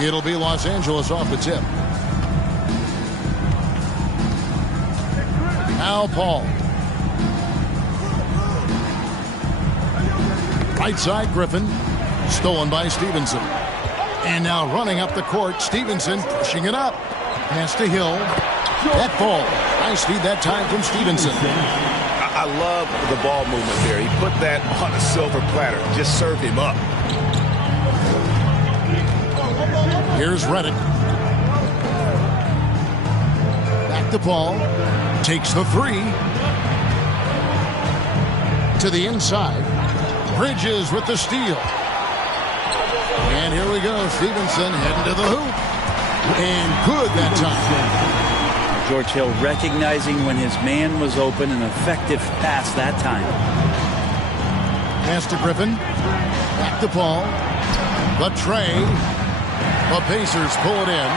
It'll be Los Angeles off the tip. Now Paul. Right side, Griffin. Stolen by Stevenson. And now running up the court, Stevenson pushing it up. Pass to Hill. That ball. Nice feed that time from Stevenson. I love the ball movement there. He put that on a silver platter. Just served him up. Here's Redick. Back to Paul. Takes the three. To the inside. Bridges with the steal. And here we go. Stevenson heading to the hoop. And good that time. George Hill recognizing when his man was open. An effective pass that time. Pass to Griffin. Back to Paul. The tray. The Pacers pull it in.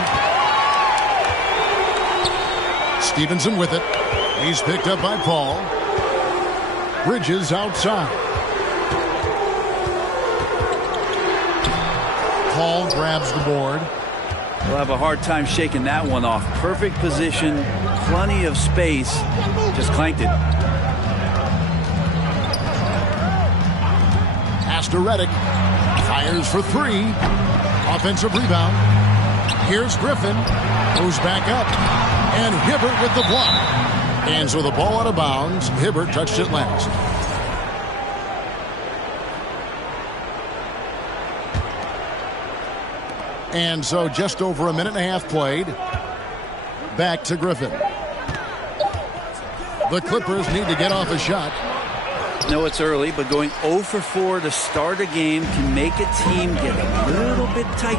Stevenson with it. He's picked up by Paul. Bridges outside. Paul grabs the board. We'll have a hard time shaking that one off. Perfect position, plenty of space. Just clanked it. Pass to Redick. Fires for three. Offensive rebound. Here's Griffin. Goes back up. And Hibbert with the block. And so the ball out of bounds. Hibbert touched it last. And so just over a minute and a half played. Back to Griffin. The Clippers need to get off a shot. No, it's early, but going 0 for 4 to start a game can make a team get a little bit tight.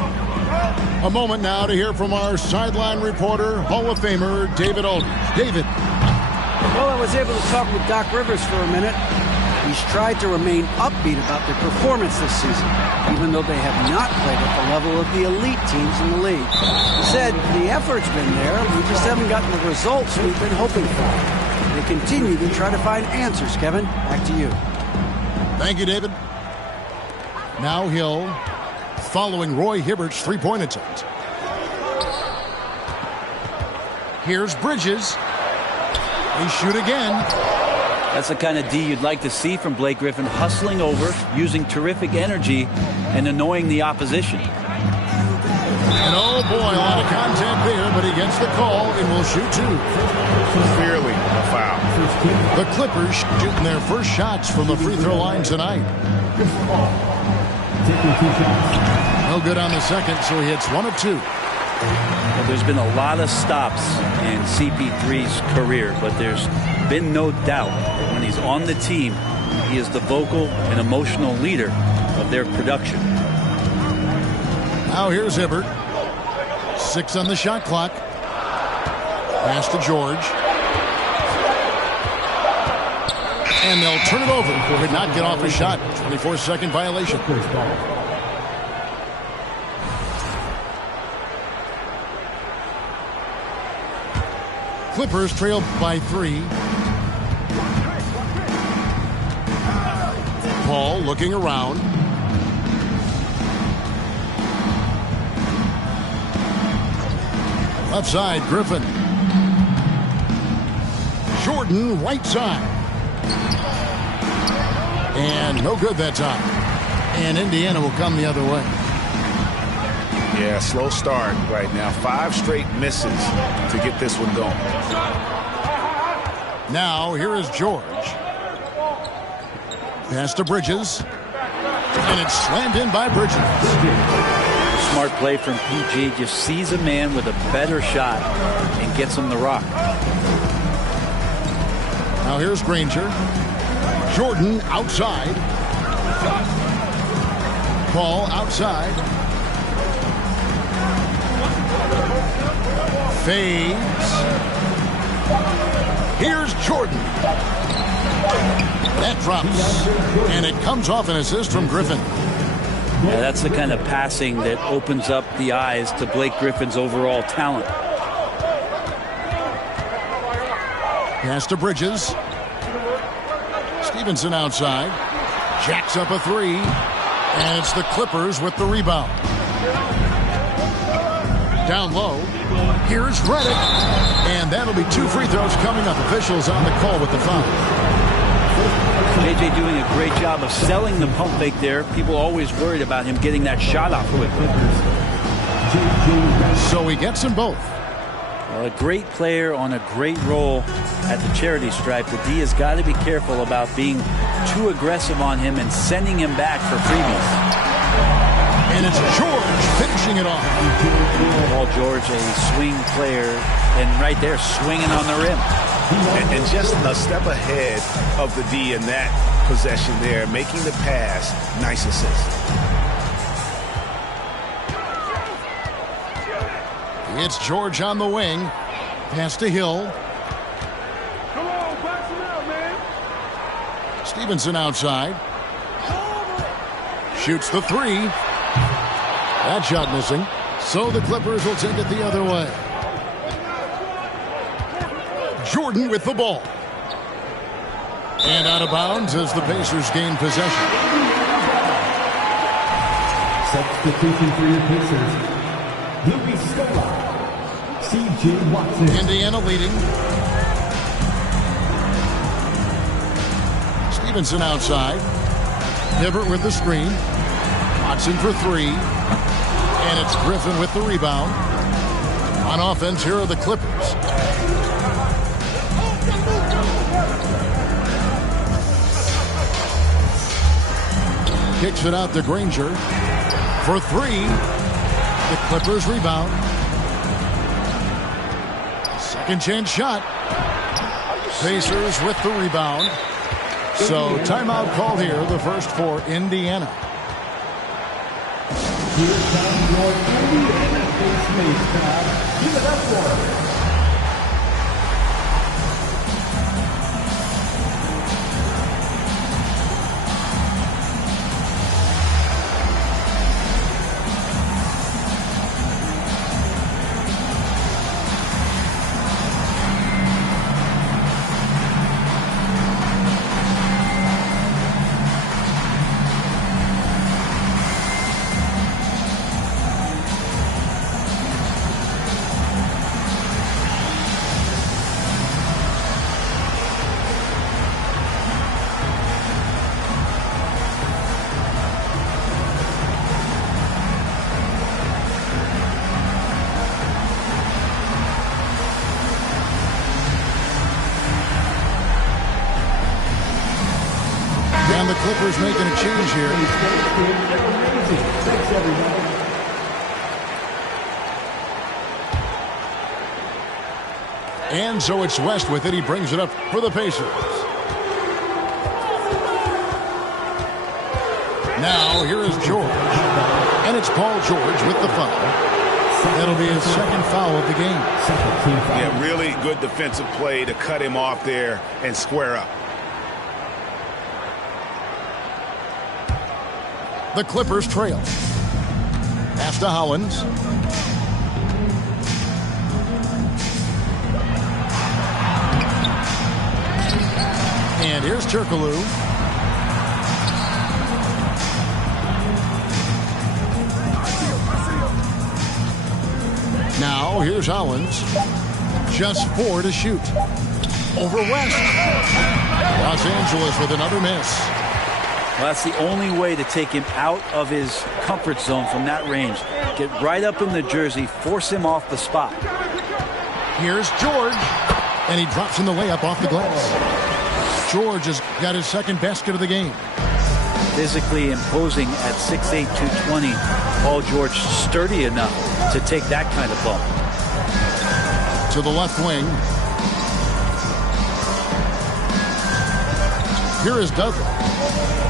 A moment now to hear from our sideline reporter, Hall of Famer David Aldridge. David. Well, I was able to talk with Doc Rivers for a minute. He's tried to remain upbeat about their performance this season, even though they have not played at the level of the elite teams in the league. He said the effort's been there, we just haven't gotten the results we've been hoping for. They continue to try to find answers, Kevin. Back to you. Thank you, David. Now Hill following Roy Hibbert's three-point attempt. Here's Bridges. They shoot again. That's the kind of D you'd like to see from Blake Griffin, hustling over, using terrific energy, and annoying the opposition. And oh boy, a lot of contact there, but he gets the call and will shoot two. Clearly a foul. The Clippers shooting their first shots from the free throw line tonight. No good on the second, so he hits 1 of 2. Well, there's been a lot of stops in CP3's career, but there's been no doubt that when he's on the team, he is the vocal and emotional leader of their production. Now here's Hibbert. 6 on the shot clock. Pass to George. And they'll turn it over. Could not get off a shot. 24-second violation. Clippers trail by 3. Paul looking around. Left side, Griffin. Jordan, right side. And no good that time. And Indiana will come the other way. Yeah, slow start right now. 5 straight misses to get this one going. Now, here is George. Pass to Bridges. And it's slammed in by Bridges. Smart play from PG. Just sees a man with a better shot and gets him the rock. Now here's Granger. Jordan outside. Paul outside. Fades. Here's Jordan. That drops. And it comes off an assist from Griffin. Yeah, that's the kind of passing that opens up the eyes to Blake Griffin's overall talent. Pass to Bridges. Stevenson outside. Jacks up a 3. And it's the Clippers with the rebound. Down low. Here's Redick. And that'll be 2 free throws coming up. Officials on the call with the foul. JJ doing a great job of selling the pump fake there. People always worried about him getting that shot off quickly. So he gets them both. Well, a great player on a great role at the charity stripe. The D has got to be careful about being too aggressive on him and sending him back for freebies. And it's George finishing it off. Paul George, a swing player, and right there swinging on the rim. And just a step ahead of the D in that possession there, making the pass. Nice assist. It's George on the wing. Pass to Hill. Come on, box him out, man. Stevenson outside. Shoots the 3. That shot missing. So the Clippers will take it the other way. Jordan with the ball. And out of bounds as the Pacers gain possession. Substitution for your Pacers. Luis Scola. C.J. Watson. Indiana leading. Stevenson outside. Hibbert with the screen. Watson for 3. And it's Griffin with the rebound. On offense, here are the Clippers. Kicks it out to Granger for 3. The Clippers rebound. Second chance shot. Pacers with the rebound. So timeout call here, the first for Indiana. Here comes your Indiana face mace crowd. Give it up for him. The Clippers making a change here. Thanks, everybody. And so it's West with it. He brings it up for the Pacers. Now here is George. And it's Paul George with the foul. That'll be his second foul of the game. Yeah, really good defensive play to cut him off there and square up. The Clippers trail. Pass to Hollins. And here's Turkoglu. Now here's Hollins. Just 4 to shoot. Over West. Los Angeles with another miss. Well, that's the only way to take him out of his comfort zone from that range. Get right up in the jersey, force him off the spot. Here's George, and he drops in the layup off the glass. George has got his second basket of the game. Physically imposing at 6'8", 220. Paul George sturdy enough to take that kind of bump. To the left wing. Here is Dudley.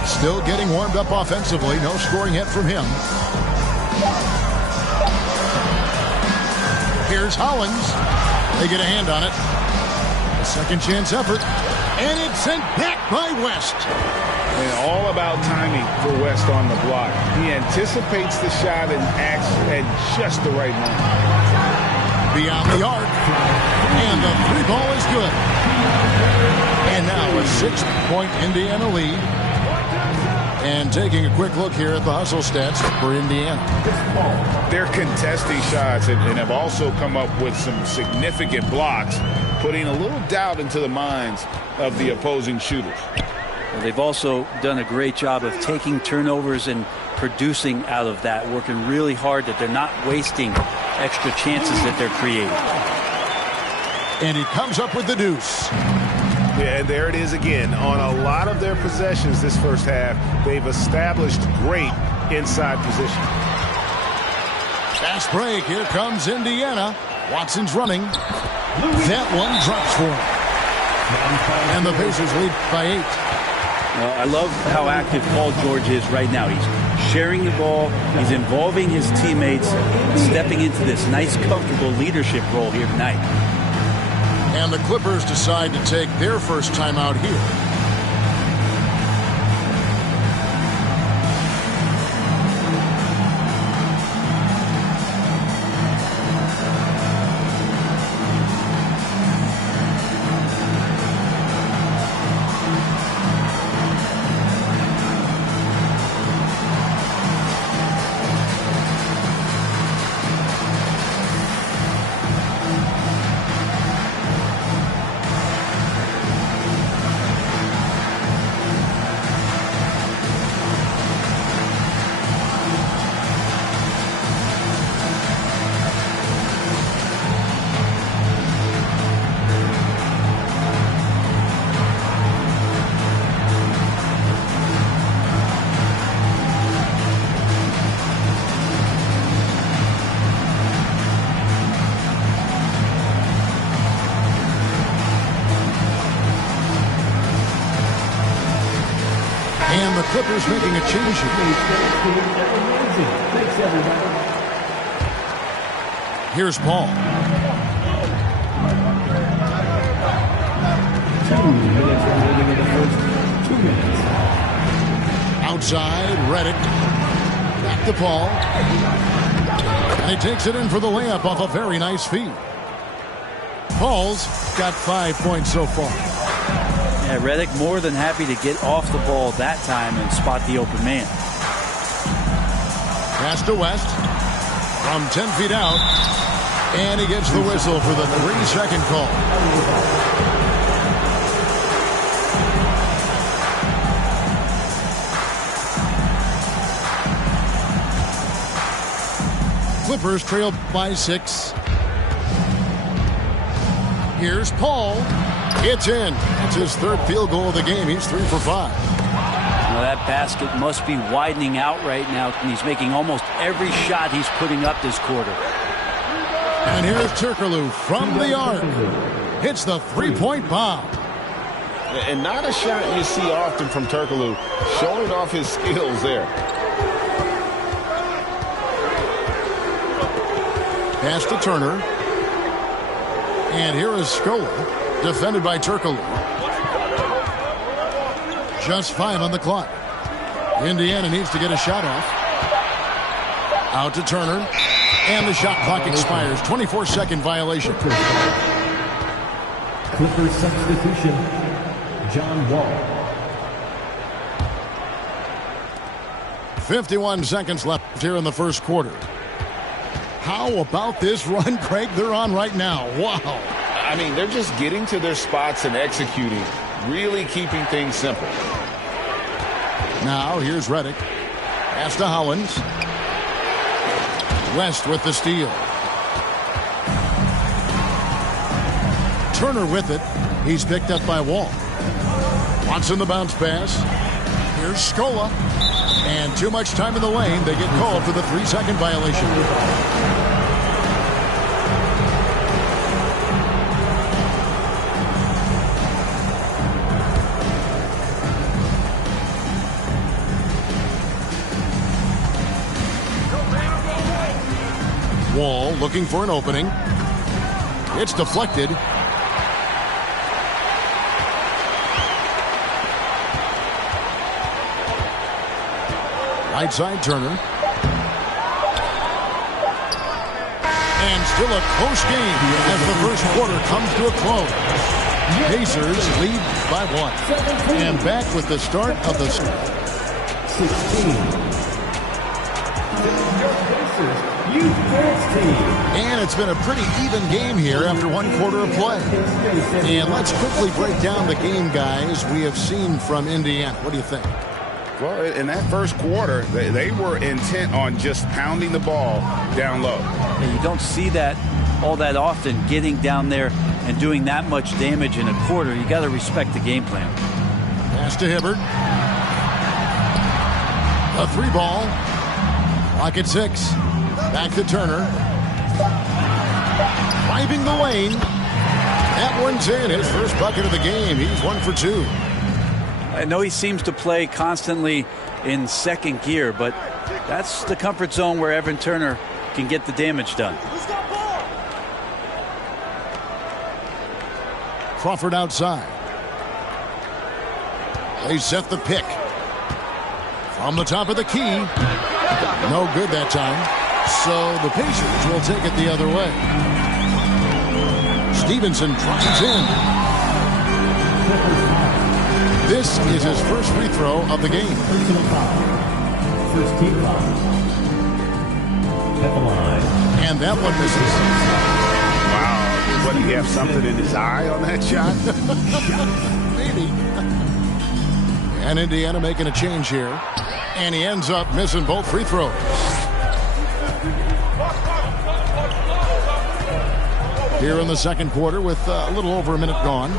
Still getting warmed up offensively. No scoring hit from him. Here's Hollins. They get a hand on it. A second chance effort. And it's sent back by West. And all about timing for West on the block. He anticipates the shot and acts at just the right moment. Beyond the arc. And the 3-ball is good. And now a 6-point Indiana lead. And taking a quick look here at the hustle stats for Indiana. They're contesting shots and have also come up with some significant blocks, putting a little doubt into the minds of the opposing shooters. Well, they've also done a great job of taking turnovers and producing out of that, working really hard that they're not wasting extra chances that they're creating. And he comes up with the deuce. Yeah, and there it is again. On a lot of their possessions this first half, they've established great inside position. Fast break. Here comes Indiana. Watson's running. That one drops for him. And the Pacers lead by 8. I love how active Paul George is right now. He's sharing the ball. He's involving his teammates, stepping into this nice, comfortable leadership role here tonight. And the Clippers decide to take their first timeout here. And the Clippers making a change here. Thanks, everybody. Here's Paul. 2 minutes remaining in the first 2 minutes. Outside, Redick. Back to Paul. And he takes it in for the layup off a very nice feed. Paul's got 5 points so far. Yeah, Redick more than happy to get off the ball that time and spot the open man. Pass to West from 10 feet out. And he gets the whistle for the 3-second call. Clippers trail by 6. Here's Paul. It's in. It's his 3rd field goal of the game. He's 3 for 5. Now that basket must be widening out right now, and he's making almost every shot he's putting up this quarter. And here's Turkoglu from the arc. Hits the 3-point bomb. And not a shot you see often from Turkoglu, showing off his skills there. Pass to Turner. And here is Scola, defended by Turkoglu. Just 5 on the clock. Indiana needs to get a shot off. Out to Turner. And the shot clock expires. 24-second violation. Clippers substitution, John Wall. 51 seconds left here in the first quarter. How about this run, Craig, they're on right now? Wow. I mean, they're just getting to their spots and executing, really keeping things simple. Now, here's Redick. Pass to Hollins. West with the steal. Turner with it. He's picked up by Wall. Watson the bounce pass. Here's Scola. And too much time in the lane. They get called for the 3-second violation. Wall looking for an opening. It's deflected. Right side Turner. And still a close game as the first quarter comes to a close. Pacers lead by 1. And back with the start of the 16. And it's been a pretty even game here after one quarter of play. And let's quickly break down the game, guys, we have seen from Indiana. What do you think? Well, in that first quarter, they were intent on just pounding the ball down low. And you don't see that all that often, getting down there and doing that much damage in a quarter. You got to respect the game plan. Pass to Hibbert. A 3-ball. Clock at 6. Back to Turner. Driving the lane. That one's in. His first bucket of the game. He's 1 for 2. I know he seems to play constantly in second gear, but that's the comfort zone where Evan Turner can get the damage done. Crawford outside. They set the pick. From the top of the key. No good that time. So the Pacers will take it the other way. Stevenson drives in. This is his first free throw of the game. First team foul. At the line. And that one misses. Wow. What, do you have something in his eye on that shot? Maybe. And Indiana making a change here. And he ends up missing both free throws. Here in the second quarter with a little over a minute gone.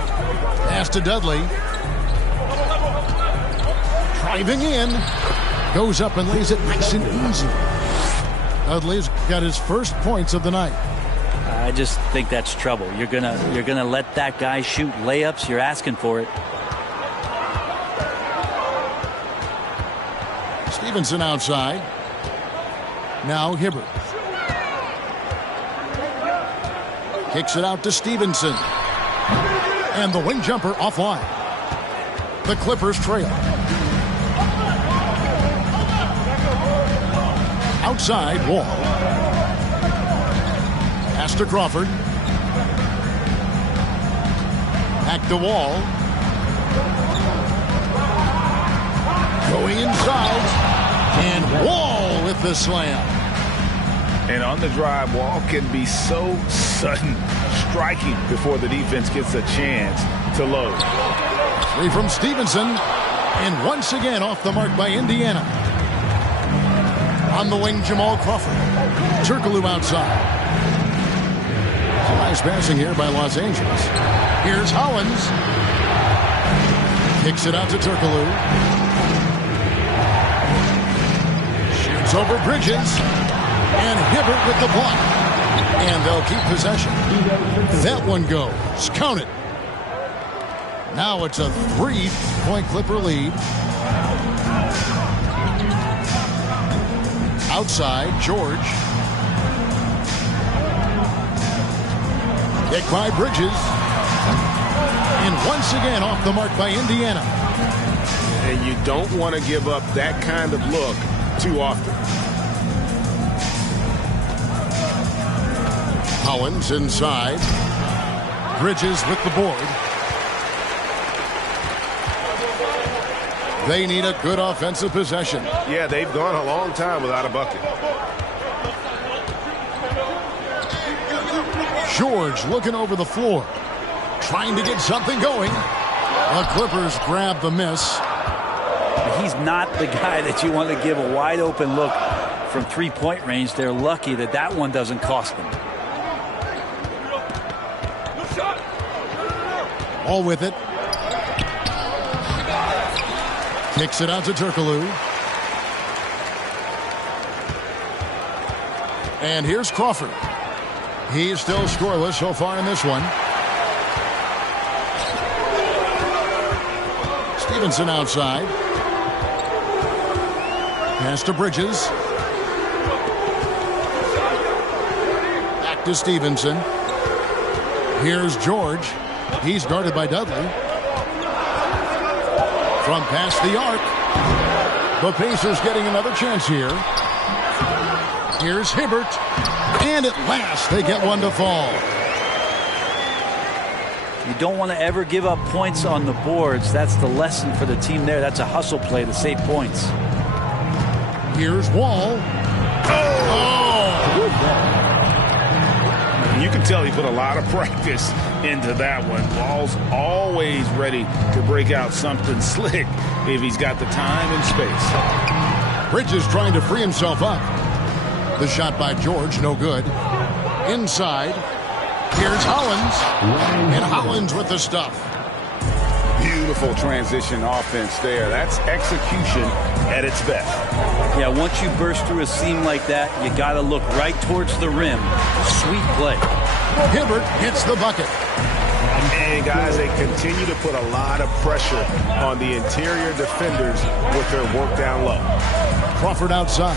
Pass to Dudley. Driving in. Goes up and lays it nice and easy. Dudley's got his first points of the night. I just think that's trouble. You're gonna let that guy shoot layups. You're asking for it. Stevenson outside. Now Hibbert. Kicks it out to Stevenson. And the wing jumper offline. The Clippers trail. Outside, Wall. Pass to Crawford. Back to Wall. Going inside. And Wall with the slam. And on the drive, Wall can be so sudden, striking before the defense gets a chance to load. 3 from Stevenson. And once again off the mark by Indiana. On the wing, Jamal Crawford. Turkoglu outside. Nice passing here by Los Angeles. Here's Hollins. Kicks it out to Turkoglu. Shoots over Bridges. And Hibbert with the block. And they'll keep possession. That one goes. Count it. Now it's a 3-point Clipper lead. Outside, George. Hit by Bridges. And once again off the mark by Indiana. And you don't want to give up that kind of look too often. Owens inside. Bridges with the board. They need a good offensive possession. Yeah, they've gone a long time without a bucket. George looking over the floor. Trying to get something going. The Clippers grab the miss. He's not the guy that you want to give a wide open look from three-point range. They're lucky that that one doesn't cost them. All with it. Kicks it out to Turkoglu. And here's Crawford. He's still scoreless so far in this one. Stevenson outside. Pass to Bridges. Back to Stevenson. Here's George. He's guarded by Dudley. From past the arc. The Pacers getting another chance here. Here's Hibbert. And at last they get one to fall. You don't want to ever give up points on the boards. That's the lesson for the team there. That's a hustle play to save points. Here's Wall. You can tell he put a lot of practice into that one. Wall's always ready to break out something slick if he's got the time and space. Bridges trying to free himself up. The shot by George, no good. Inside. Here's Hollins. And Hollins with the stuff. Beautiful transition offense there. That's execution at its best. Yeah, once you burst through a seam like that, you got to look right towards the rim. Sweet play. Hibbert hits the bucket. And, guys, they continue to put a lot of pressure on the interior defenders with their work down low. Crawford outside.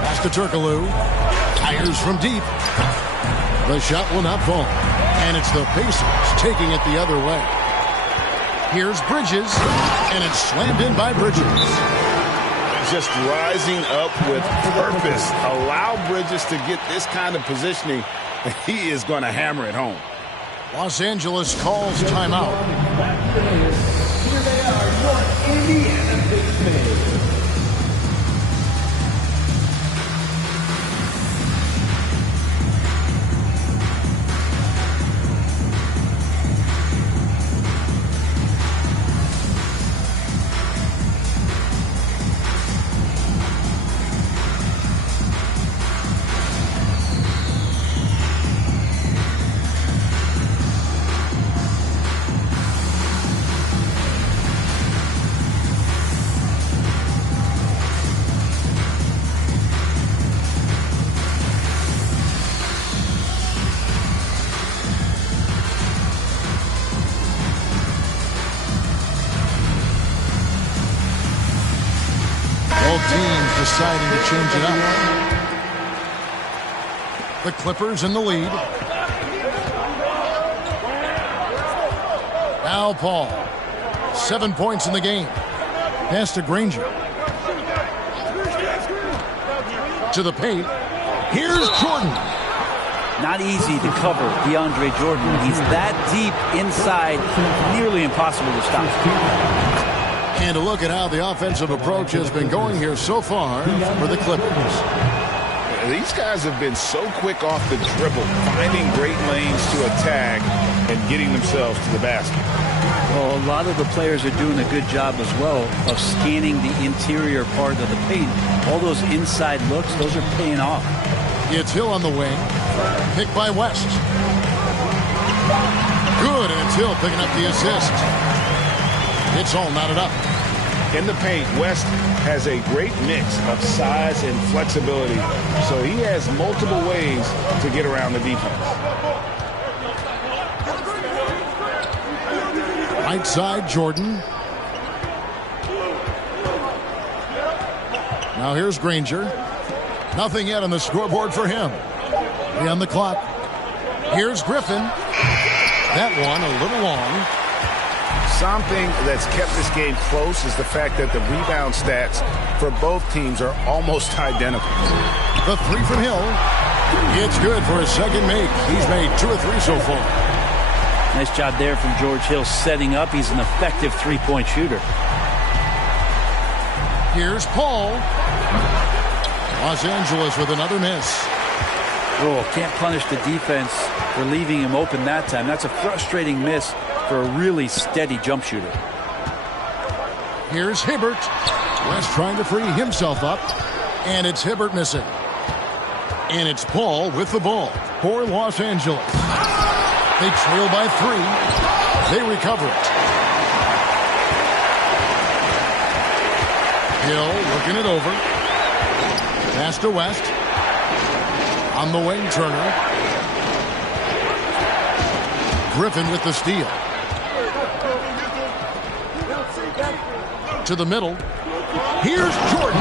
Pass to Turkoglu. Fires from deep. The shot will not fall. And it's the Pacers taking it the other way. Here's Bridges, and it's slammed in by Bridges. Just rising up with purpose. Allow Bridges to get this kind of positioning. He is going to hammer it home. Los Angeles calls timeout. Here they are, your Indiana Pacers. Deciding to change it up. The Clippers in the lead. Now Paul. 7 points in the game. Pass to Granger. To the paint. Here's Jordan. Not easy to cover DeAndre Jordan. He's that deep inside, nearly impossible to stop. And a look at how the offensive approach has been going here so far for the Clippers. These guys have been so quick off the dribble, finding great lanes to attack and getting themselves to the basket. Well, a lot of the players are doing a good job as well of scanning the interior part of the paint. All those inside looks, those are paying off. It's Hill on the wing. Picked by West. Good, and it's Hill picking up the assist. It's all knotted up. In the paint, West has a great mix of size and flexibility, so he has multiple ways to get around the defense. Right side, Jordan. Now here's Granger. Nothing yet on the scoreboard for him. 3 on the clock. Here's Griffin. That one a little long. Something that's kept this game close is the fact that the rebound stats for both teams are almost identical. The 3 from Hill. It's good for his second make. He's made 2 or 3 so far. Nice job there from George Hill setting up. He's an effective three-point shooter. Here's Paul. Los Angeles with another miss. Oh, can't punish the defense for leaving him open that time. That's a frustrating miss for a really steady jump shooter. Here's Hibbert. West trying to free himself up. And it's Hibbert missing. And it's Paul with the ball for Los Angeles. They trail by 3. They recover it. Hill looking it over. Pass to West. On the wing, Turner. Griffin with the steal. To the middle. Here's Jordan.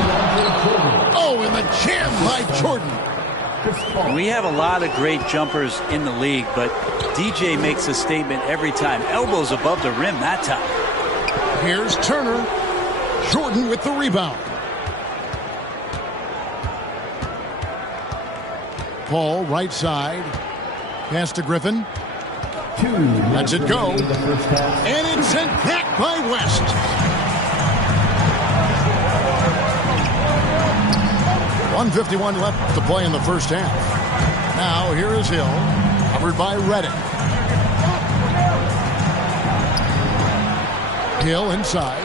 Oh, and the jam by Jordan. We have a lot of great jumpers in the league, but DJ makes a statement every time. Elbows above the rim that time. Here's Turner. Jordan with the rebound. Paul, right side. Pass to Griffin. Lets it go. And it's sent back by West. 1:51 left to play in the first half. Now here is Hill, covered by Redick. Hill inside.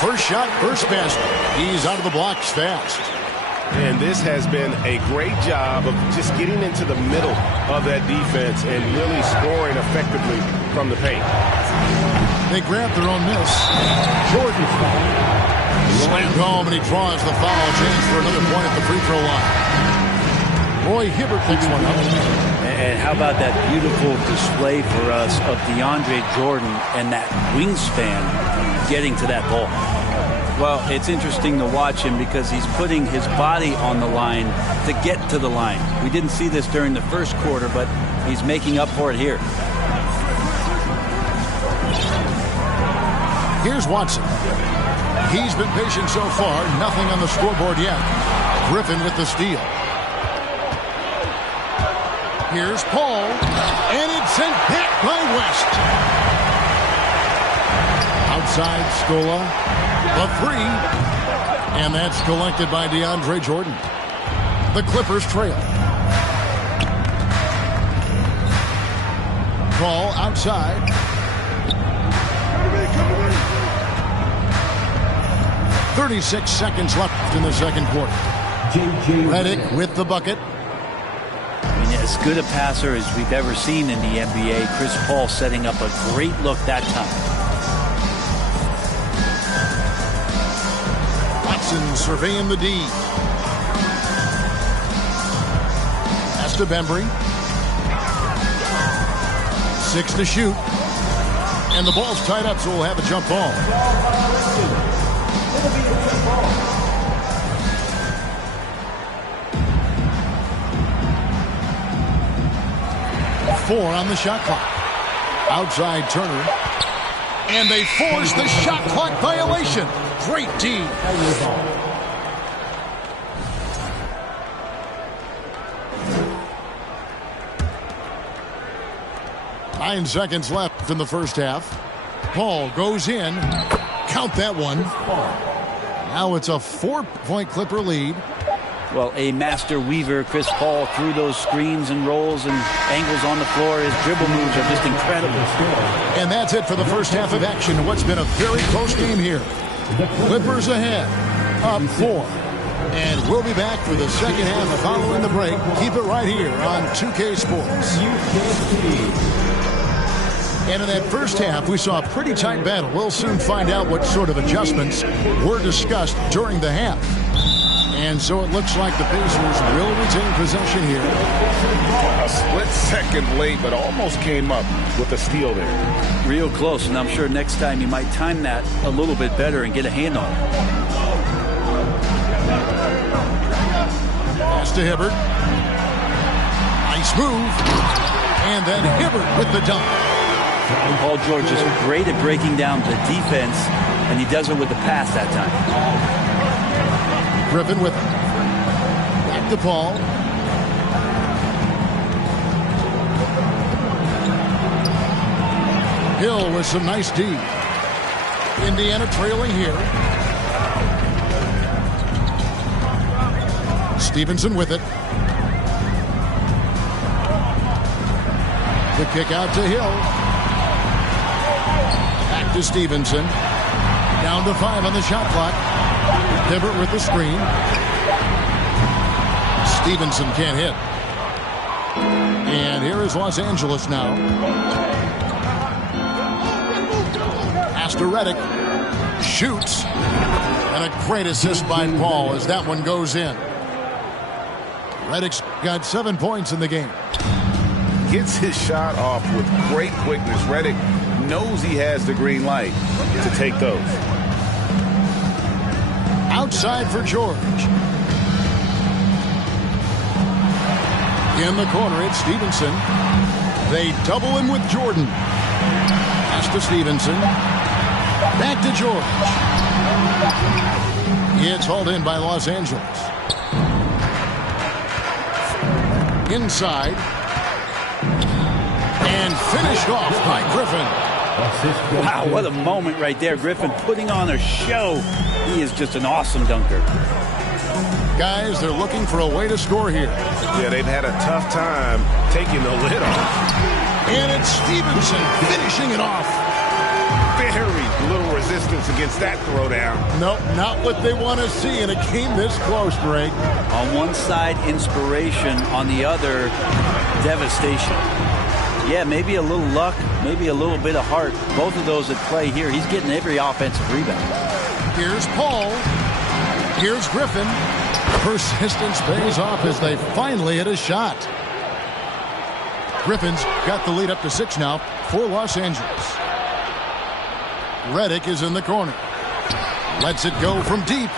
First shot, first basket. He's out of the blocks fast. And this has been a great job of just getting into the middle of that defense and really scoring effectively from the paint. They grab their own miss. Jordan slammed home, and he draws the foul. Chance for another point at the free throw line. Roy Hibbert picks one up. And how about that beautiful display for us of DeAndre Jordan and that wingspan getting to that ball. Well, it's interesting to watch him because he's putting his body on the line to get to the line. We didn't see this during the first quarter, but he's making up for it here. Here's Watson. He's been patient so far. Nothing on the scoreboard yet. Griffin with the steal. Here's Paul. And it's sent back by West. Outside Scola. The three. And that's collected by DeAndre Jordan. The Clippers trail. Ball outside. 36 seconds left in the second quarter. Redick with the bucket. I mean, as good a passer as we've ever seen in the NBA. Chris Paul setting up a great look that time. Watson surveying the D. Pass to Bembry. 6 to shoot. And the ball's tied up, so we'll have a jump ball. 4 on the shot clock. Outside Turner. And they force the shot clock violation. Great D. 9 seconds left in the first half. Paul goes in. Count that one. Now it's a 4-point Clipper lead. Well, a master weaver, Chris Paul, through those screens and rolls and angles on the floor. His dribble moves are just incredible. And that's it for the first half of action. What's been a very close game here. Clippers ahead, up 4. And we'll be back for the second half following the break. Keep it right here on 2K Sports. And in that first half, we saw a pretty tight battle. We'll soon find out what sort of adjustments were discussed during the half. And so it looks like the Pacers will retain possession here. A split second late, but almost came up with a steal there. Real close, and I'm sure next time he might time that a little bit better and get a hand on it. Pass to Hibbert. Nice move. And then Hibbert with the dunk. Paul George is great at breaking down the defense, and he does it with the pass that time. Griffin with it. Back to Paul. Hill with some nice D. Indiana trailing here. Stevenson with it. The kick out to Hill. Back to Stevenson. Down to 5 on the shot clock. Hibbert with the screen. Stevenson can't hit. And here is Los Angeles now. Pass to Redick. Shoots. And a great assist by Paul as that one goes in. Redick's got 7 points in the game. Gets his shot off with great quickness. Redick knows he has the green light to take those. Outside for George. In the corner, it's Stevenson. They double him with Jordan. Pass to Stevenson. Back to George. It's hauled in by Los Angeles. Inside. And finished off by Griffin. Wow, what a moment right there. Griffin putting on a show. He is just an awesome dunker. Guys, they're looking for a way to score here. Yeah, they've had a tough time taking the lid off. And it's Stevenson finishing it off. Very little resistance against that throwdown. Nope, not what they want to see in a game this close, Greg. On one side, inspiration. On the other, devastation. Yeah, maybe a little luck, maybe a little bit of heart. Both of those at play here. He's getting every offensive rebound. Here's Paul. Here's Griffin. Persistence pays off as they finally hit a shot. Griffin's got the lead up to 6 now for Los Angeles. Redick is in the corner. Lets it go from deep.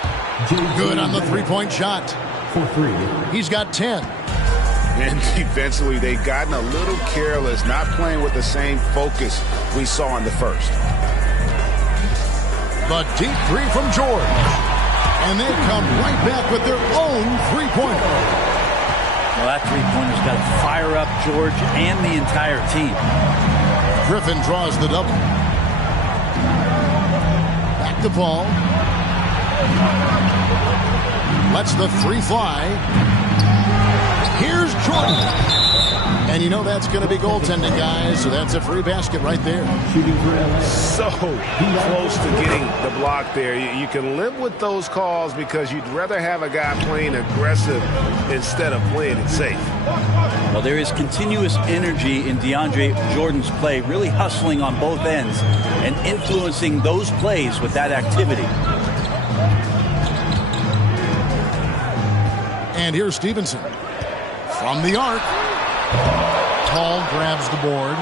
Good on the three-point shot. For 3. He's got 10. And defensively, they've gotten a little careless, not playing with the same focus we saw in the first. The deep three from George. And they come right back with their own three-pointer. Well, that three-pointer's got to fire up George and the entire team. Griffin draws the double. Back to Paul. Lets the three fly. Here's Jordan. And you know that's going to be goaltending, guys, so that's a free basket right there. So close to getting the block there. You can live with those calls because you'd rather have a guy playing aggressive instead of playing it safe. Well, there is continuous energy in DeAndre Jordan's play, really hustling on both ends and influencing those plays with that activity. And here's Stevenson from the arc. Paul grabs the board.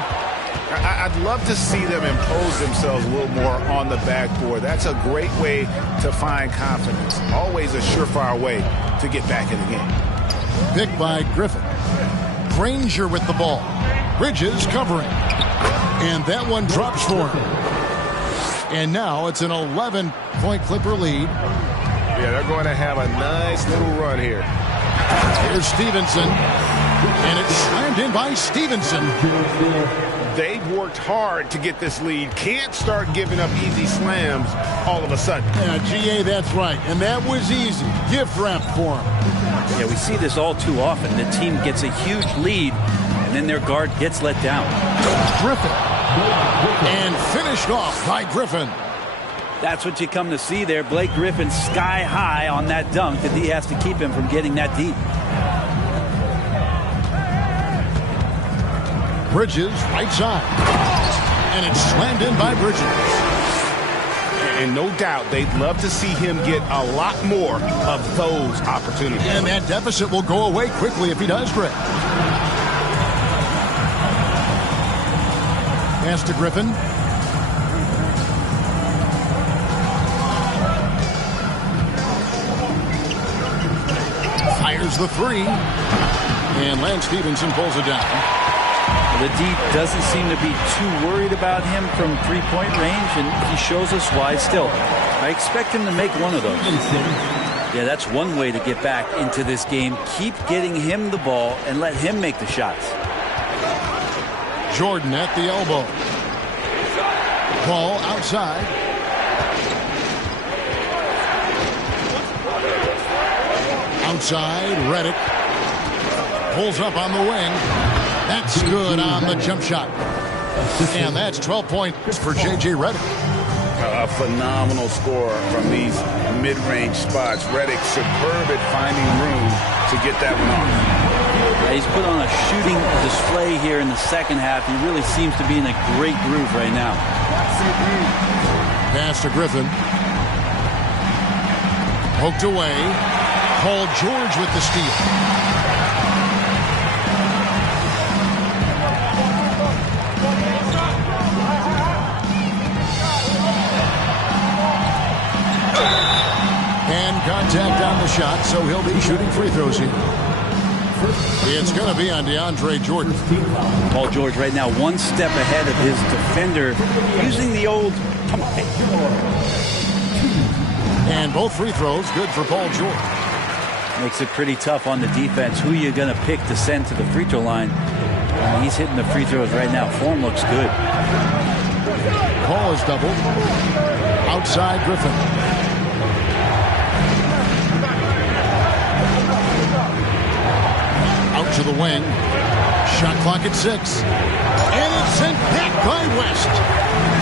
I'd love to see them impose themselves a little more on the backboard. That's a great way to find confidence. Always a surefire way to get back in the game. Picked by Griffin. Granger with the ball. Bridges covering. And that one drops for him. And now it's an 11-point Clipper lead. Yeah, they're going to have a nice little run here. Here's Stevenson. And it's slammed in by Stevenson. They've worked hard to get this lead. Can't start giving up easy slams all of a sudden. Yeah, GA, that's right. And that was easy. Gift wrap for him. Yeah, we see this all too often. The team gets a huge lead, and then their guard gets let down. Griffin. And finished off by Griffin. That's what you come to see there. Blake Griffin sky high on that dunk that he has to keep him from getting that deep. Bridges, right side. And it's slammed in by Bridges. And no doubt they'd love to see him get a lot more of those opportunities. And that deficit will go away quickly if he does, Greg. Pass to Griffin. Fires the three. And Lance Stevenson pulls it down. The D doesn't seem to be too worried about him from three-point range, and he shows us why still. I expect him to make one of those. Yeah, that's one way to get back into this game. Keep getting him the ball and let him make the shots. Jordan at the elbow. Ball outside. Outside, Redick. Pulls up on the wing. That's good on the jump shot. And that's 12 points for J.J. Redick. A phenomenal score from these mid-range spots. Redick superb at finding room to get that one off. He's put on a shooting display here in the second half. He really seems to be in a great groove right now. Pass to Griffin. Poked away. Paul George with the steal. Contact on the shot, so he'll be shooting free throws here. It's going to be on DeAndre Jordan. Paul George right now one step ahead of his defender, using the old come on. And both free throws good for Paul George. Makes it pretty tough on the defense. Who are you going to pick to send to the free throw line? He's hitting the free throws right now. Form looks good. Paul is doubled. Outside Griffin. wing. Shot clock at 6. And it's sent back by West.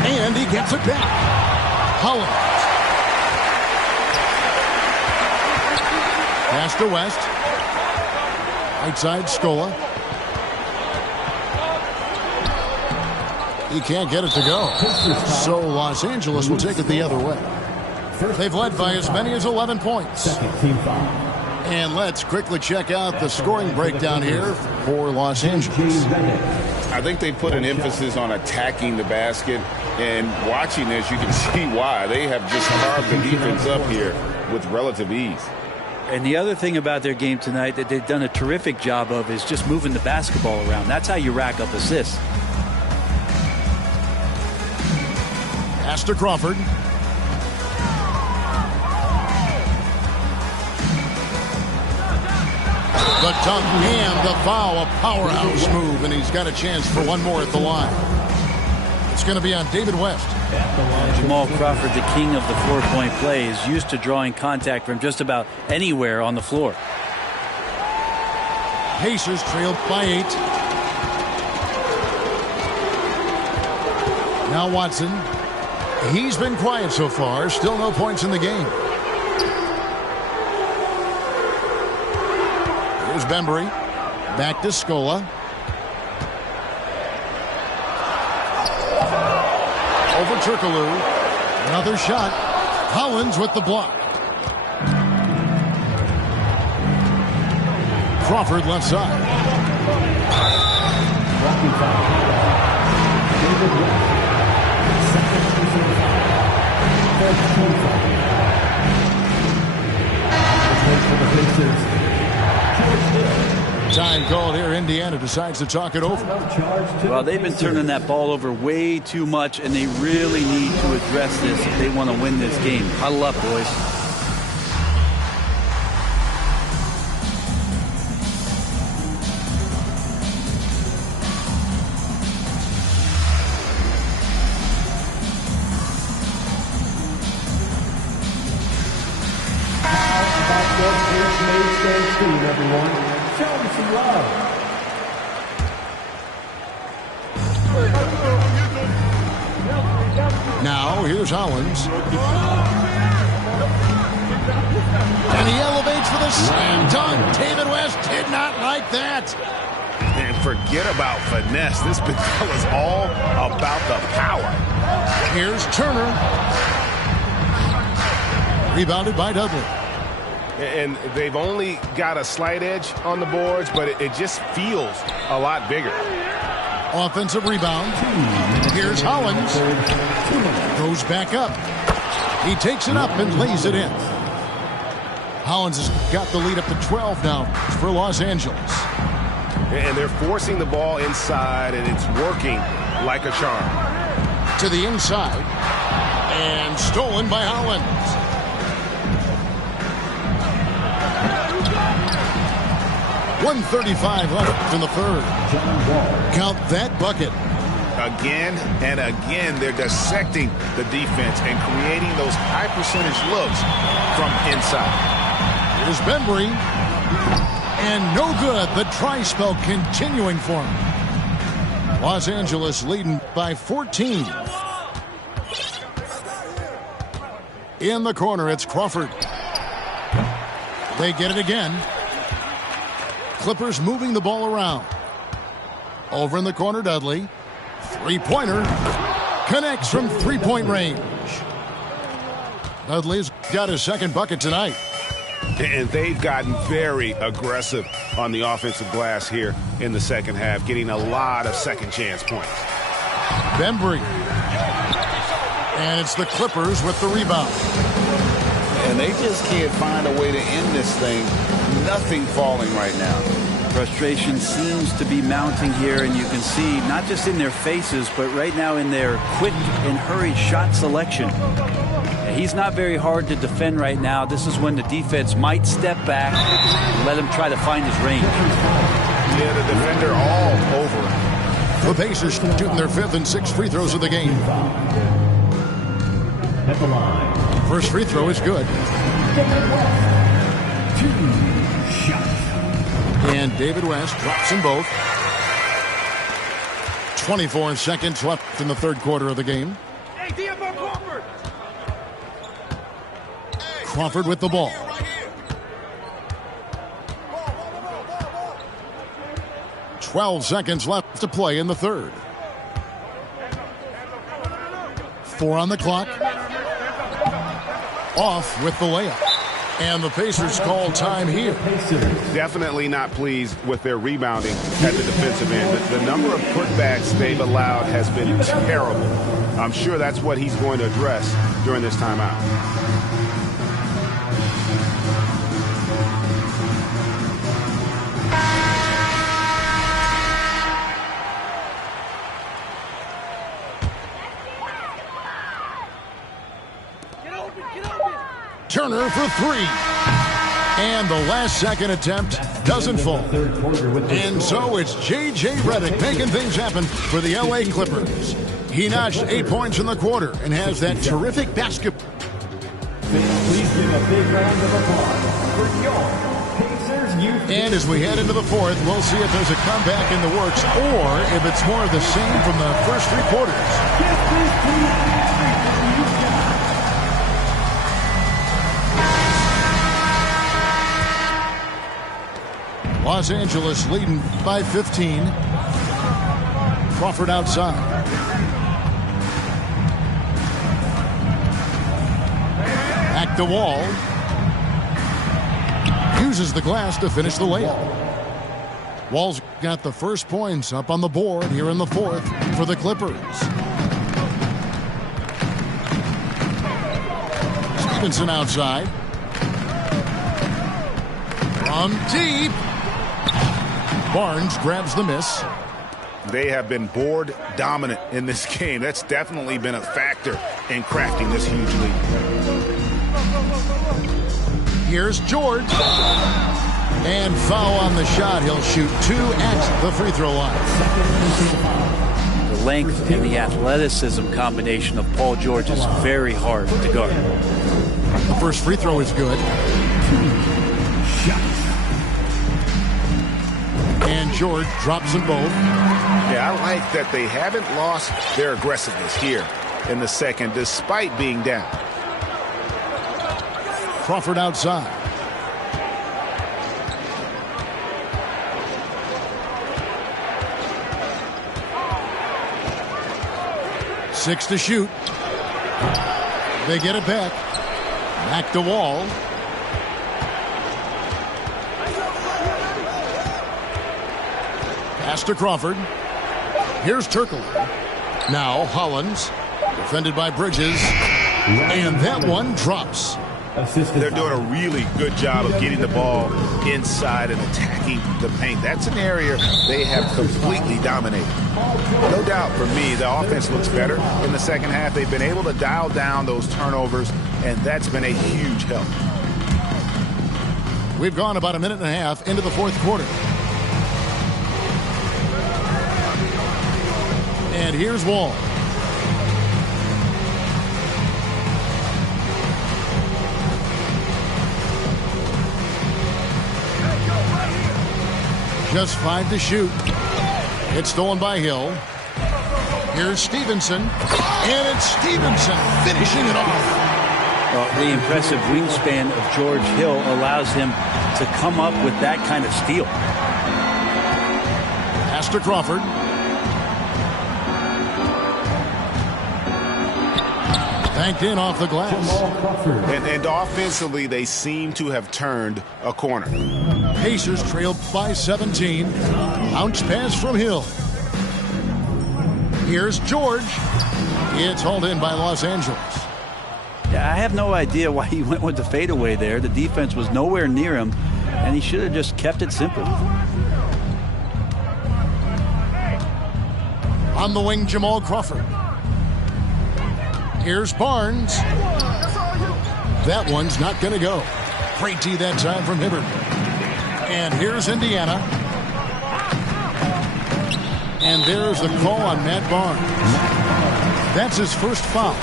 And he gets it back. Hollins. Pass to West. Right side, Scola. He can't get it to go. So Los Angeles will take it the other way. They've led by as many as 11 points. And let's quickly check out the scoring breakdown here for Los Angeles. I think they put an emphasis on attacking the basket, and watching this, you can see why. They have just carved the defense up here with relative ease. And the other thing about their game tonight that they've done a terrific job of is just moving the basketball around. That's how you rack up assists. Pass to Crawford. The dunk and the foul, a powerhouse move, and he's got a chance for one more at the line. It's going to be on David West. Jamal Crawford, the king of the four-point play, is used to drawing contact from just about anywhere on the floor. Pacers trailed by 8. Now Watson. He's been quiet so far. Still no points in the game. Here's Bembry. Back to Scola. Over Turkoglu. Another shot. Hollins with the block. Crawford left side. Time called here. Indiana decides to talk it over. Well, they've been turning that ball over way too much, and they really need to address this if they want to win this game. Huddle up, boys. Everyone, show them some love. Now here's Hollins, and he elevates for the slam dunk. David West did not like that. And forget about finesse. This big fella's all about the power. Here's Turner, rebounded by Dudley. And they've only got a slight edge on the boards, but it just feels a lot bigger. Offensive rebound. Here's Hollins. Goes back up. He takes it up and lays it in. Hollins has got the lead up to 12 now for Los Angeles. And they're forcing the ball inside, and it's working like a charm. To the inside. And stolen by Hollins. .135 left in the third. Count that bucket. Again and again, they're dissecting the defense and creating those high percentage looks from inside. Here's Bembry. And no good. The try spell continuing for him. Los Angeles leading by 14. In the corner, it's Crawford. They get it again. Clippers moving the ball around. Over in the corner, Dudley. Three-pointer. Connects from three-point range. Dudley's got his second bucket tonight. And they've gotten very aggressive on the offensive glass here in the second half, getting a lot of second chance points. Bembry. And it's the Clippers with the rebound. And they just can't find a way to end this thing. Nothing falling right now. Frustration seems to be mounting here, and you can see not just in their faces, but right now in their quick and hurried shot selection. He's not very hard to defend right now. This is when the defense might step back and let him try to find his range. Yeah, the defender all over. The Pacers shooting their fifth and sixth free throws of the game. At the line. First free throw is good. 2 shots. And David West drops them both. 24 seconds left in the third quarter of the game. Hey, DFO Crawford. Crawford with the ball. "12 seconds left to play in the third. 4 on the clock. Off with the layup. And the Pacers call time here. Definitely not pleased with their rebounding at the defensive end. The number of putbacks they've allowed has been terrible. I'm sure that's what he's going to address during this timeout. Turner for 3. And the last second attempt doesn't fall. And so it's J.J. Redick making things happen for the L.A. Clippers. He notched 8 points in the quarter and has that terrific basketball. Please give a big round of applause for your Pacers youth. And as we head into the fourth, we'll see if there's a comeback in the works or if it's more of the same from the first 3 quarters. Los Angeles leading by 15. Crawford outside. Back to Wall. Uses the glass to finish the layup. Wall's got the first points up on the board here in the fourth for the Clippers. Stevenson outside. From deep. Barnes grabs the miss. They have been board dominant in this game. That's definitely been a factor in crafting this huge lead. Here's George. And foul on the shot. He'll shoot 2 at the free throw line. The length and the athleticism combination of Paul George is very hard to guard. The first free throw is good. And George drops them both. Yeah, I like that they haven't lost their aggressiveness here in the second, despite being down. Crawford outside. Six to shoot. They get it back. Back to Wall. Pass to Crawford. Here's Turkle. Now Hollins. Defended by Bridges. And that one drops. They're doing a really good job of getting the ball inside and attacking the paint. That's an area they have completely dominated. No doubt for me, the offense looks better in the second half. They've been able to dial down those turnovers, and that's been a huge help. We've gone about a minute and a half into the fourth quarter. And here's Wall. Just 5 to shoot. It's stolen by Hill. Here's Stevenson. And it's Stevenson finishing it off. The impressive wingspan of George Hill allows him to come up with that kind of steal. Pass to Crawford. Banked in off the glass. And offensively, they seem to have turned a corner. Pacers trail by 17. Bounce pass from Hill. Here's George. It's hauled in by Los Angeles. Yeah, I have no idea why he went with the fadeaway there. The defense was nowhere near him, and he should have just kept it simple. On the wing, Jamal Crawford. Here's Barnes. That one's not going to go. Great D that time from Hibbert. And here's Indiana. And there's the call on Matt Barnes. That's his first foul.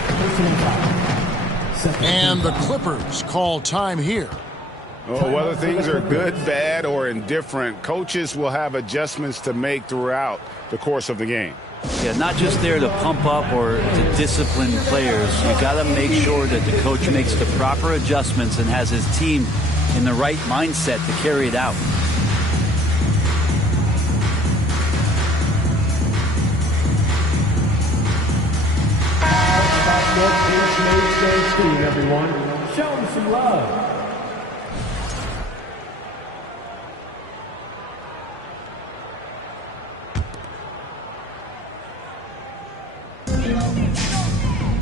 And the Clippers call time here. Well, whether things are good, bad, or indifferent, coaches will have adjustments to make throughout the course of the game. Yeah, not just there to pump up or to discipline players. You got to make sure that the coach makes the proper adjustments and has his team in the right mindset to carry it out. Everyone, show them some love.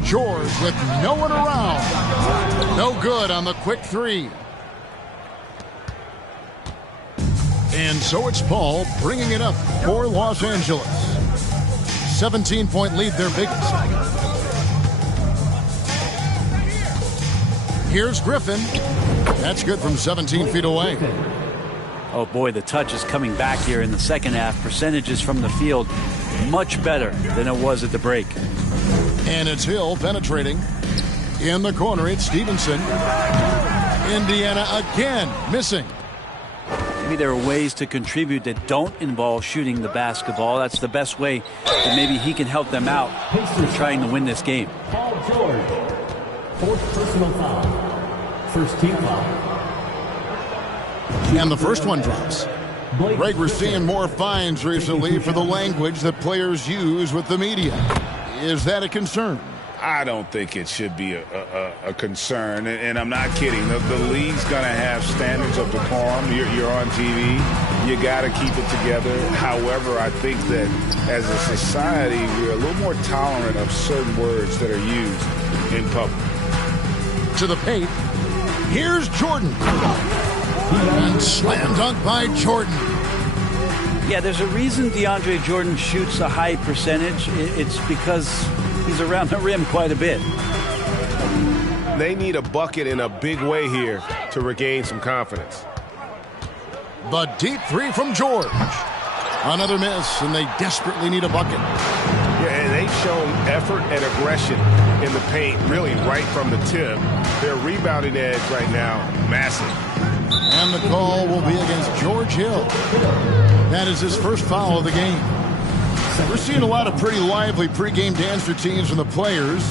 George with no one around. No good on the quick three. And so it's Paul bringing it up for Los Angeles. 17-point lead, their biggest. Here's Griffin. That's good from 17 feet away. Oh, boy, the touch is coming back here in the second half. Percentages from the field much better than it was at the break. And it's Hill penetrating. In the corner, it's Stevenson. Indiana again missing. Maybe there are ways to contribute that don't involve shooting the basketball. That's the best way that maybe he can help them out in trying to win this game. Paul George, fourth personal foul. First team foul. And the first one drops. Greg, we're seeing more fines recently for the language that players use with the media. Is that a concern? I don't think it should be a concern, and I'm not kidding. The league's going to have standards of decorum. You're on TV. You got to keep it together. However, I think that as a society, we're a little more tolerant of certain words that are used in public. To the paint. Here's Jordan. And slam dunk by Jordan. Yeah, there's a reason DeAndre Jordan shoots a high percentage. It's because he's around the rim quite a bit. They need a bucket in a big way here to regain some confidence. The deep three from George. Another miss, and they desperately need a bucket. Yeah, and they've shown effort and aggression in the paint, really right from the tip. Their rebounding edge right now, massive. And the call will be against George Hill. That is his first foul of the game. We're seeing a lot of pretty lively pregame dance routines from the players.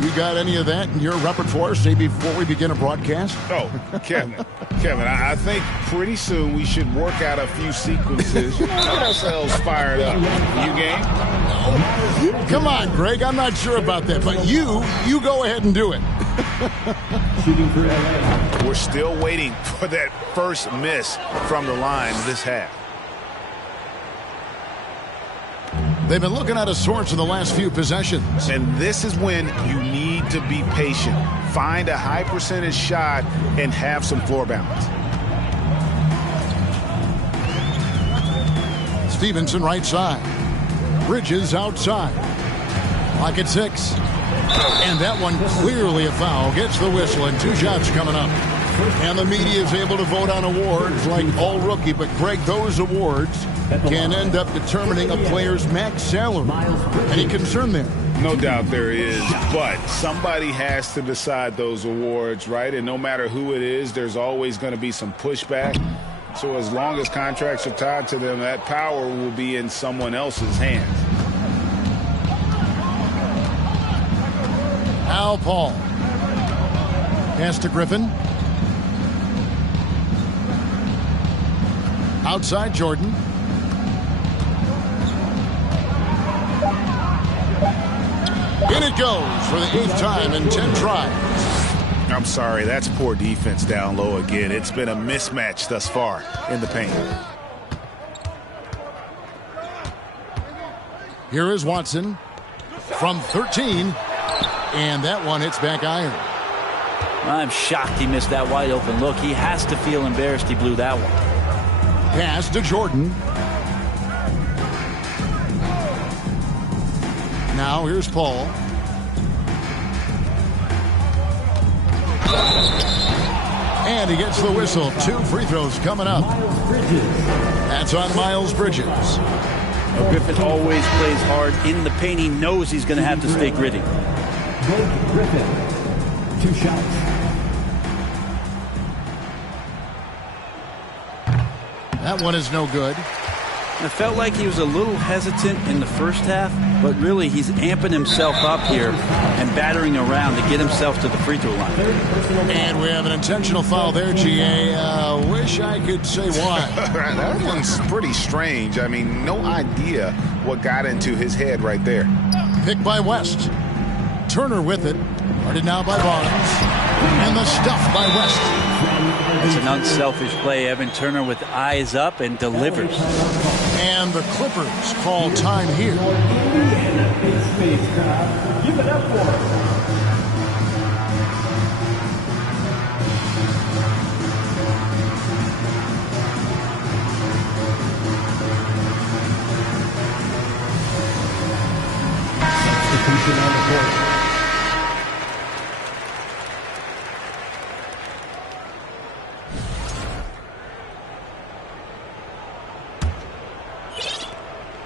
You got any of that in your repertoire, say, before we begin a broadcast? Oh, Kevin, I think pretty soon we should work out a few sequences. Get ourselves fired up. You game? Come on, Greg. I'm not sure about that, but you go ahead and do it. We're still waiting for that first miss from the line this half. They've been looking at a source in the last few possessions. And this is when you need to be patient. Find a high percentage shot and have some floor balance. Stevenson right side. Bridges outside. Lock at 6. And that one clearly a foul. Gets the whistle and 2 shots coming up. And the media is able to vote on awards like all rookie. But, Greg, those awards can end up determining a player's max salary. Any concern there? No doubt there is, but somebody has to decide those awards, right? And no matter who it is, there's always going to be some pushback. So as long as contracts are tied to them, that power will be in someone else's hands. Al Paul. Pass to Griffin. Outside Jordan. In it goes for the 8th time in 10 tries. I'm sorry, that's poor defense down low again. It's been a mismatch thus far in the paint. Here is Watson from 13. And that one hits back iron. I'm shocked he missed that wide open look. He has to feel embarrassed he blew that one. Pass to Jordan. Now here's Paul. And he gets the whistle. 2 free throws coming up. That's on Miles Bridges. Griffin always plays hard in the paint. He knows he's going to have to stay gritty. Blake Griffin, 2 shots. That one is no good. It felt like he was a little hesitant in the first half, but really he's amping himself up here and battering around to get himself to the free throw line. And we have an intentional foul there, GA. Wish I could say why. That one's pretty strange. I mean, no idea what got into his head right there. Picked by West. Turner with it. Guarded now by Barnes. And the stuff by West. It's an unselfish play. Evan Turner with eyes up and delivers. And the Clippers call time here. Give it up for substitution on the court.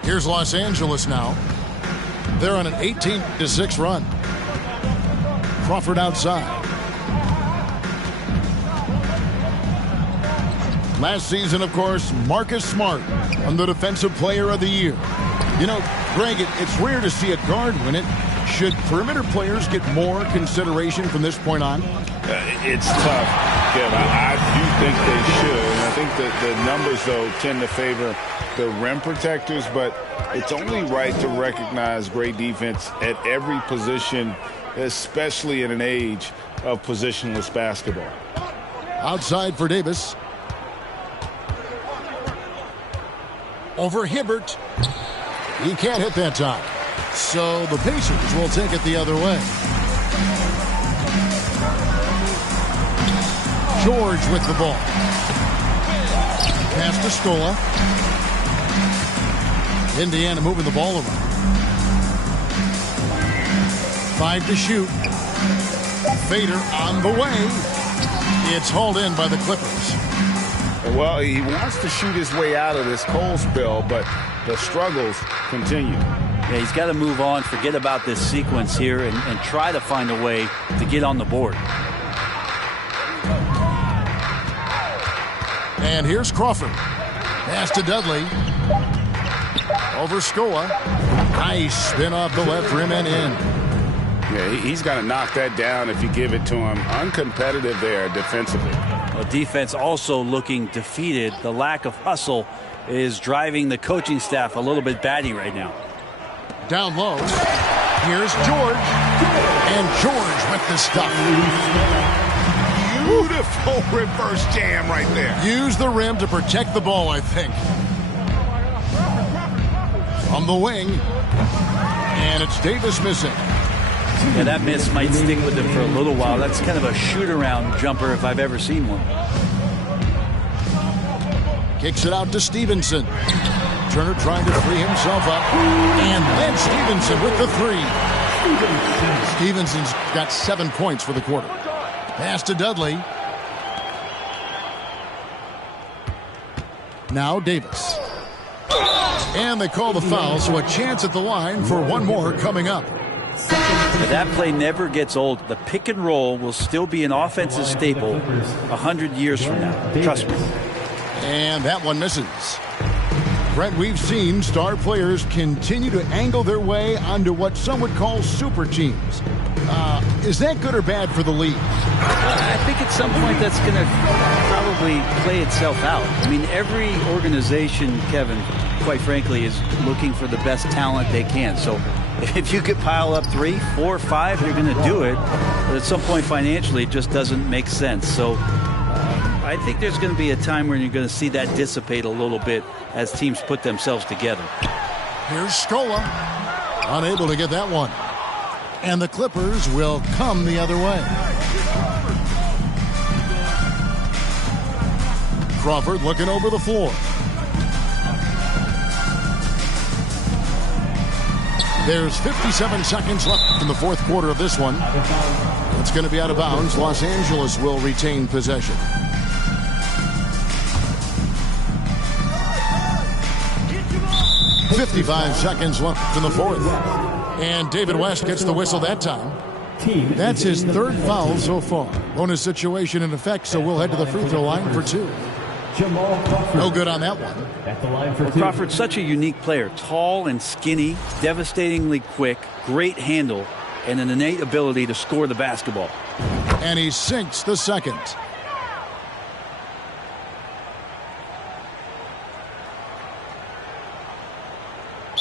Here's Los Angeles now. They're on an 18-6 run. Crawford outside. Last season, of course, Marcus Smart won the Defensive Player of the Year. You know, Greg, it's rare to see a guard win it. Should perimeter players get more consideration from this point on? It's tough, Kev. I do think they should. And I think that the numbers, though, tend to favor the rim protectors, but it's only right to recognize great defense at every position, especially in an age of positionless basketball. Outside for Davis. Over Hibbert. He can't hit that time. So the Pacers will take it the other way. George with the ball. Pass to Scola. Indiana moving the ball around. 5 to shoot. Fader on the way. It's hauled in by the Clippers. Well, he wants to shoot his way out of this cold spell, but the struggles continue. Yeah, he's got to move on, forget about this sequence here, and try to find a way to get on the board. And here's Crawford. Pass to Dudley. Over Scola. Nice spin off the left rim and in. Yeah, he's got to knock that down if you give it to him. Uncompetitive there defensively. Well, defense also looking defeated. The lack of hustle is driving the coaching staff a little bit batty right now. Down low. Here's George. And George with the stuff. Beautiful reverse jam right there. Use the rim to protect the ball, I think. From the wing. And it's Davis missing. Yeah, that miss might stick with him for a little while. That's kind of a shoot-around jumper if I've ever seen one. Kicks it out to Stevenson. Turner trying to free himself up. And then Stevenson with the three. Stevenson's got 7 points for the quarter. Pass to Dudley. Now Davis. And they call the foul, so a chance at the line for one more coming up. That play never gets old. The pick and roll will still be an offensive staple 100 years from now. Trust me. And that one misses. Brent, we've seen star players continue to angle their way onto what some would call super teams. Is that good or bad for the league? I think at some point that's going to probably play itself out. I mean, every organization, Kevin, quite frankly, is looking for the best talent they can. So if you could pile up 3, 4, 5, you're going to do it. But at some point financially, it just doesn't make sense. So I think there's going to be a time when you're going to see that dissipate a little bit as teams put themselves together. Here's Scola. Unable to get that one. And the Clippers will come the other way. Crawford looking over the floor. There's 57 seconds left in the fourth quarter of this one. It's going to be out of bounds. Los Angeles will retain possession. .55 seconds left in the fourth. And David West gets the whistle that time. That's his third foul so far. Bonus situation in effect, so we'll head to the free throw line for 2. Jamal Crawford. No good on that one. At the line for two. Crawford's such a unique player. Tall and skinny, devastatingly quick, great handle, and an innate ability to score the basketball. And he sinks the second.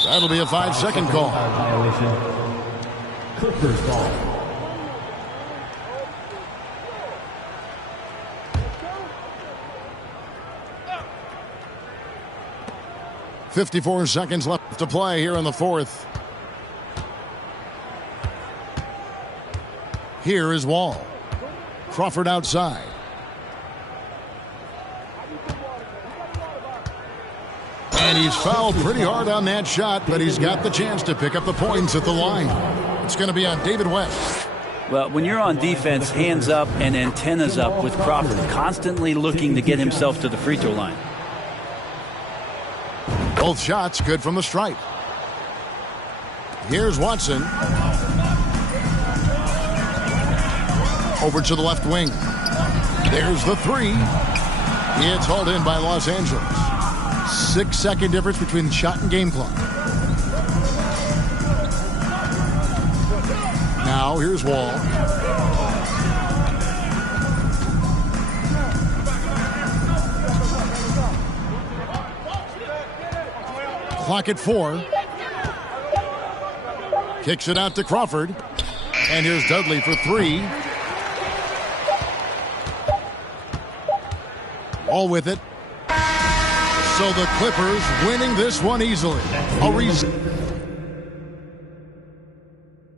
That'll be a 5-second call. Violation. Clippers ball. .54 seconds left to play here in the fourth. Here is Wall. Crawford outside. And he's fouled pretty hard on that shot, but he's got the chance to pick up the points at the line. It's going to be on David West. Well, when you're on defense, hands up and antennas up with Crawford, constantly looking to get himself to the free throw line. Both shots good from the stripe. Here's Watson. Over to the left wing. There's the three. It's hauled in by Los Angeles. 6-second difference between the shot and game clock. Now here's Wall. Clock at 4. Kicks it out to Crawford. And here's Dudley for 3. All with it. So the Clippers winning this one easily. A reason.